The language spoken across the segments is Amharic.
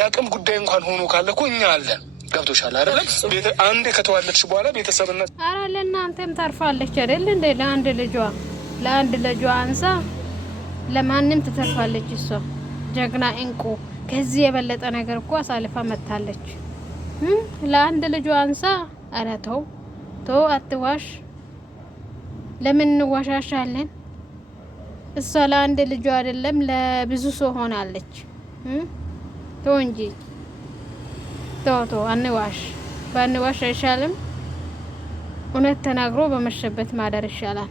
ያቅም ጉዳይ እንኳን ሆኖ ካለ እኮ እኛ አለን። ገብቶሻል አይደል? አንዴ ከተዋለድሽ በኋላ ቤተሰብነት ኧረ ለእናንተም ተርፋለች አይደል እንዴ? ለአንድ ልጇ አንሳ ለማንም ትተርፋለች እሷ ጀግና እንቁ። ከዚህ የበለጠ ነገር እኮ አሳልፋ መታለች። ለአንድ ልጇ አንሳ። ኧረ ተው አትዋሽ። ለምን እንዋሻሻለን? እሷ ለአንድ ልጇ አይደለም ለብዙ ሰው ሆናለች። ተው እንጂ ተው አንዋሽ። ባንዋሽ አይሻልም? እውነት ተናግሮ በመሸበት ማደር ይሻላል።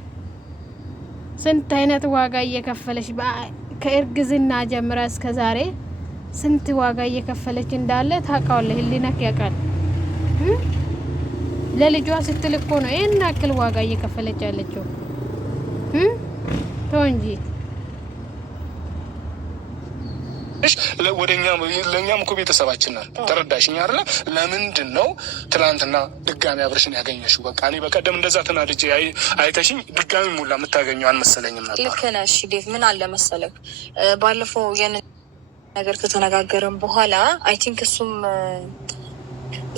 ስንት አይነት ዋጋ እየከፈለች ከእርግዝና ጀምራ እስከ ዛሬ ስንት ዋጋ እየከፈለች እንዳለ ታውቃለህ። ህሊናክ ያውቃል። ለልጇ ስትል እኮ ነው ይሄን ያክል ዋጋ እየከፈለች ያለችው። ተው እንጂ ለእኛም እኮ ቤተሰባችን ነን። ተረዳሽኝ አይደለ? ለምንድን ነው ትናንትና ድጋሚ አብረሽን ያገኘሽው? በቃ እኔ በቀደም እንደዛ ተናድጄ አይተሽኝ ድጋሚ ሙላ የምታገኘው አልመሰለኝም ነበር። ልክ ነሽ ዴቭ። ምን አለ መሰለህ ባለፈው ነገር ከተነጋገረን በኋላ አይ ቲንክ እሱም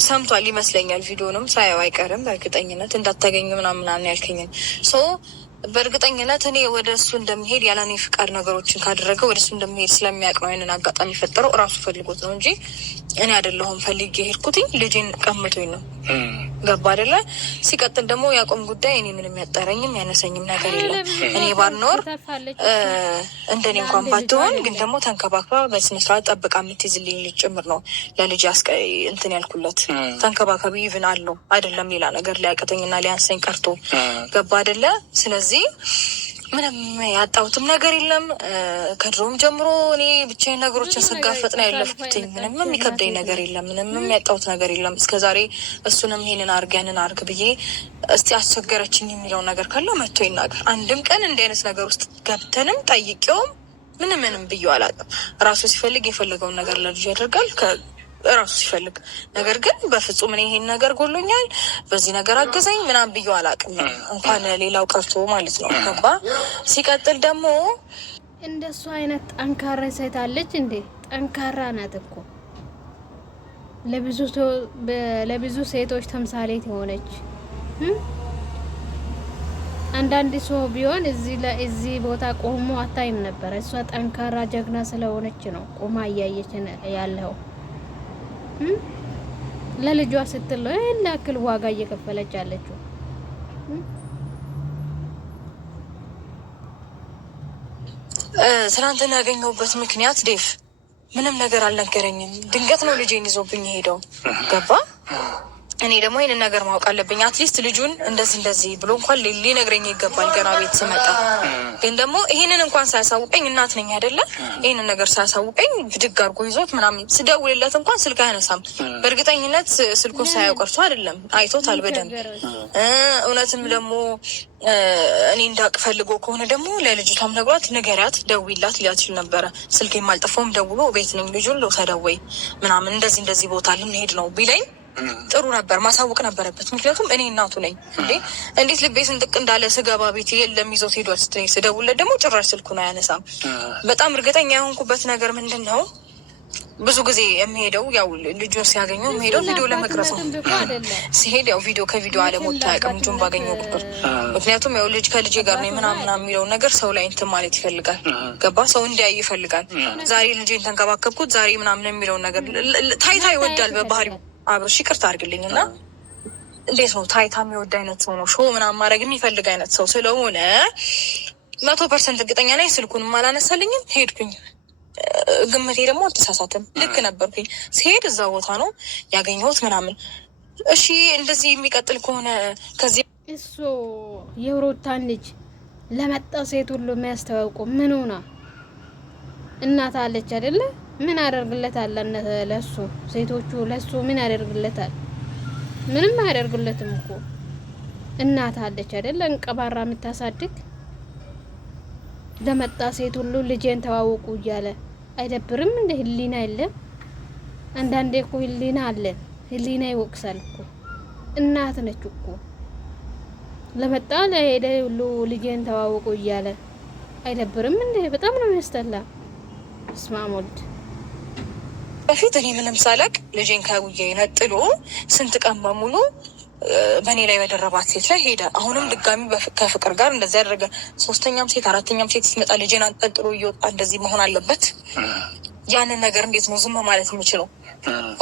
ሰምቷል ይመስለኛል። ቪዲዮንም ሳየው አይቀርም በእርግጠኝነት እንዳታገኙ ምናምን ያልከኝን በእርግጠኝነት እኔ ወደ እሱ እንደሚሄድ ያለ እኔ ፍቃድ ነገሮችን ካደረገ ወደ እሱ እንደሚሄድ ስለሚያውቅ ነው ይንን አጋጣሚ የፈጠረው። እራሱ ፈልጎት ነው እንጂ እኔ አይደለሁም ፈልጌ ሄድኩትኝ። ልጄን ቀምቶኝ ነው። ገባ አይደለ? ሲቀጥል ደግሞ ያቆም ጉዳይ እኔ ምንም ያጠረኝም ያነሰኝም ነገር የለም። እኔ ባልኖር እንደኔ እንኳን ባትሆን ግን ደግሞ ተንከባክባ በስነስርዓት ጠብቃ የምትይዝልኝ ልጅ ጭምር ነው ለልጅ እንትን ያልኩለት። ተንከባከቢ ይብን አለው አይደለም ሌላ ነገር ሊያቅተኝና ሊያንሰኝ ቀርቶ። ገባ አይደለ? ስለዚህ ምንም ያጣሁትም ነገር የለም። ከድሮም ጀምሮ እኔ ብቻዬን ነገሮችን ስጋፈጥ ነው ያለፍኩትኝ። ምንም የሚከብደኝ ነገር የለም። ምንም ያጣሁት ነገር የለም። እስከዛሬ እሱንም ይሄንን አርግ ያንን አርግ ብዬ እስቲ አስቸገረችኝ የሚለውን ነገር ካለው መጥቶ ይናገር። አንድም ቀን እንዲህ አይነት ነገር ውስጥ ገብተንም ጠይቄውም ምንም ብዬው አላውቅም። ራሱ ሲፈልግ የፈለገውን ነገር ለልጁ ያደርጋል ራሱ ሲፈልግ። ነገር ግን በፍጹም እኔ ይሄን ነገር ጎሎኛል በዚህ ነገር አገዘኝ ምናምን ብዬው አላውቅም። እንኳን ሌላው ቀርቶ ማለት ነው። ገባ? ሲቀጥል ደግሞ እንደሱ አይነት ጠንካራ ሴት አለች እንዴ? ጠንካራ ናት እኮ ለብዙ ሴቶች ተምሳሌት የሆነች። አንዳንድ ሰው ቢሆን እዚህ ቦታ ቆሞ አታይም ነበር። እሷ ጠንካራ ጀግና ስለሆነች ነው ቆማ እያየች ያለው። ለልጇ ስትል ነው ይሄን ያክል ዋጋ እየከፈለች ያለችው። ትናንትና ያገኘሁበት ምክንያት ዴቭ ምንም ነገር አልነገረኝም። ድንገት ነው ልጄን ይዞብኝ ሄደው። ገባ? እኔ ደግሞ ይህንን ነገር ማወቅ አለብኝ። አትሊስት ልጁን እንደዚህ ብሎ እንኳን ሊነግረኝ ይገባል ገና ቤት ስመጣ። ግን ደግሞ ይህንን እንኳን ሳያሳውቀኝ እናት ነኝ አይደለ? ይህንን ነገር ሳያሳውቀኝ ብድግ አድርጎ ይዞት ምናምን ስደውልለት እንኳን ስልክ አያነሳም። በእርግጠኝነት ስልኩን ሳያው ቀርቶ አይደለም፣ አይቶታል በደንብ። እውነትም ደግሞ እኔ እንዳቅ ፈልጎ ከሆነ ደግሞ ለልጅቷም ነግሯት ንገሪያት፣ ደውይላት ሊያትችል ነበረ። ስልክ የማልጠፋውም ደውሎ ቤት ነኝ ልጁን ልውሰደወይ ምናምን እንደዚህ ቦታ ልንሄድ ነው ቢለኝ ጥሩ ነበር። ማሳወቅ ነበረበት። ምክንያቱም እኔ እናቱ ነኝ እንዴ። እንዴት ልቤ ስንጥቅ እንዳለ ስገባ ቤት የለም ይዞት ሄዷል ስትለኝ ስደውልለት ደግሞ ጭራሽ ስልኩን አያነሳም። በጣም እርግጠኛ የሆንኩበት ነገር ምንድን ነው? ብዙ ጊዜ የሚሄደው ያው ልጁን ሲያገኘው የሚሄደው ቪዲዮ ለመቅረጽ ነው። ሲሄድ ያው ከቪዲዮ አለሞታ ያቀም ልጁን ባገኘው ቁጥር ምክንያቱም ያው ልጅ ከልጄ ጋር ነው ምናምን የሚለውን ነገር ሰው ላይ እንትን ማለት ይፈልጋል። ገባ? ሰው እንዲያይ ይፈልጋል። ዛሬ ልጄን ተንከባከብኩት ዛሬ ምናምን የሚለውን ነገር ታይታ ይወዳል በባህሪው። አብርሽ ይቅርታ አድርግልኝ እና እንዴት ነው ታይታ የሚወድ አይነት ሰው ነው። ሾው ምናምን ማድረግ የሚፈልግ አይነት ሰው ስለሆነ 100% እርግጠኛ ነኝ። ስልኩንም አላነሳልኝም። ሄድኩኝ። ግምቴ ደግሞ አልተሳሳትም። ልክ ነበርኩኝ። ሲሄድ እዛ ቦታ ነው ያገኘሁት ምናምን። እሺ እንደዚህ የሚቀጥል ከሆነ ከዚህ እሱ የሩታን ልጅ ለመጣ ሴት ሁሉ የሚያስተዋውቁ ምን ሆና እናት አለች አይደለ? ምን አደርግለታል? ለሱ ሴቶቹ ለሱ ምን ያደርግለታል? ምንም አያደርግለትም እኮ እናት አለች አይደለ? እንቀባራ የምታሳድግ ለመጣ ሴት ሁሉ ልጄን ተዋውቁ እያለ አይደብርም እንደ ህሊና የለም? አንዳንዴ እኮ ህሊና አለ። ህሊና ይወቅሳል እኮ። እናት ነች እኮ ለመጣ ለሄደ ሁሉ ልጄን ተዋውቁ እያለ አይደብርም እንደ? በጣም ነው የሚያስጠላ። ስማሞልድ በፊት እኔ ምንም ሳላቅ ልጄን ከውዬ ነጥሎ ስንት ቀን በሙሉ በእኔ ላይ በደረባት ሴት ላይ ሄደ። አሁንም ድጋሚ ከፍቅር ጋር እንደዚህ ያደረገ 3ኛም ሴት 4ኛም ሴት ሲመጣ ልጄን አንጠልጥሎ እየወጣ እንደዚህ መሆን አለበት? ያንን ነገር እንዴት ነው ዝም ማለት የምችለው?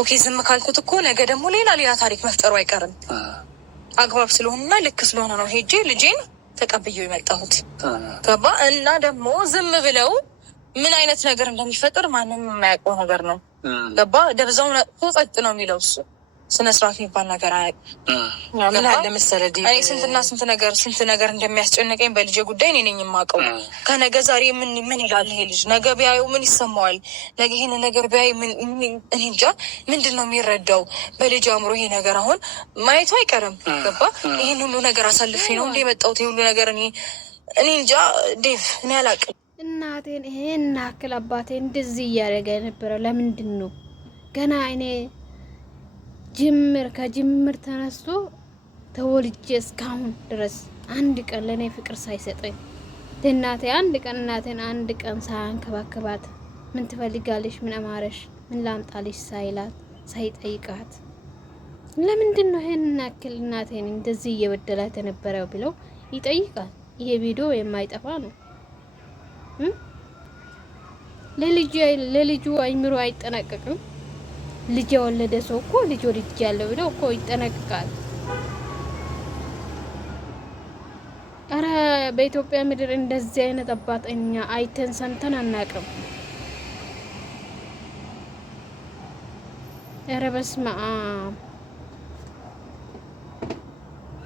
ኦኬ ዝም ካልኩት እኮ ነገ ደግሞ ሌላ ታሪክ መፍጠሩ አይቀርም። አግባብ ስለሆነና ልክ ስለሆነ ነው ሄጄ ልጄን ተቀብዬው የመጣሁት። ገባ? እና ደግሞ ዝም ብለው ምን አይነት ነገር እንደሚፈጠር ማንም የማያውቀው ነገር ነው። ገባ? ደብዛው ነጥቶ ጸጥ ነው የሚለው እሱ። ስነ ስርዓት የሚባል ነገር አያውቅም። ምን አለ መሰለህ እኔ ስንት ነገር እንደሚያስጨንቀኝ በልጄ ጉዳይ እኔ ነኝ የማውቀው። ከነገ ዛሬ ምን ይላል ይሄ ልጅ? ነገ ቢያዩ ምን ይሰማዋል? ነገ ይሄን ነገር ቢያይ እኔ እንጃ ምንድን ነው የሚረዳው በልጅ አእምሮ? ይሄ ነገር አሁን ማየቱ አይቀርም። ገባ? ይሄን ሁሉ ነገር አሳልፌ ነው እንደ የመጣሁት። ይሄ ሁሉ ነገር እኔ እንጃ ዴቭ፣ እኔ አላውቅም። እናቴን ይሄን አክል አባቴ እንደዚህ እያደረገ የነበረው ለምንድን ነው? ገና እኔ ከጅምር ተነስቶ ተወልጄ እስካሁን ድረስ አንድ ቀን ለእኔ ፍቅር ሳይሰጠኝ እናቴ አንድ ቀን ሳያንከባከባት ምን ትፈልጋለሽ፣ ምን አማረሽ፣ ምን ላምጣልሽ ሳይላት ሳይጠይቃት ለምንድን ነው ይሄን ያክል እናቴን እንደዚህ እየበደላት የነበረው ብለው ይጠይቃል። ይሄ ቪዲዮ የማይጠፋ ነው። ለልጁ አይምሮ አይጠነቀቅም። ልጅ የወለደ ሰው እኮ ልጅ ወልጅ ያለው ብለው እኮ ይጠነቅቃል። አረ በኢትዮጵያ ምድር እንደዚህ አይነት አባተኛ አይተን ሰምተን አናውቅም። አረ በስመ አብ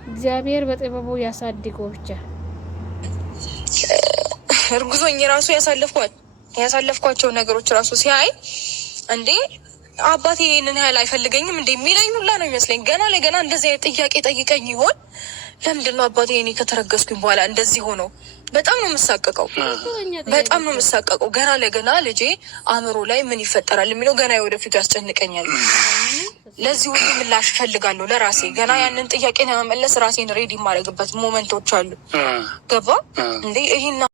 እግዚአብሔር በጥበቡ ያሳድገው ብቻ። እርጉዞኝ ራሱ ያሳለፍኳቸው ነገሮች ራሱ ሲያይ እንዴ አባቴ ይሄንን ያህል አይፈልገኝም እንዴ የሚለኝ ሁላ ነው ይመስለኝ። ገና ለገና እንደዚህ አይነት ጥያቄ ጠይቀኝ ይሆን? ለምንድን ነው አባቴ እኔ ከተረገዝኩኝ በኋላ እንደዚህ ሆኖ? በጣም ነው የምሳቀቀው። ገና ለገና ልጄ አእምሮ ላይ ምን ይፈጠራል የሚለው ገና የወደፊቱ ያስጨንቀኛል። ለዚህ ሁሉ ምላሽ እፈልጋለሁ ለራሴ። ገና ያንን ጥያቄ ለመመለስ ራሴን ሬዲ የማደርግበት ሞመንቶች አሉ። ገባ እንዴ? ይሄን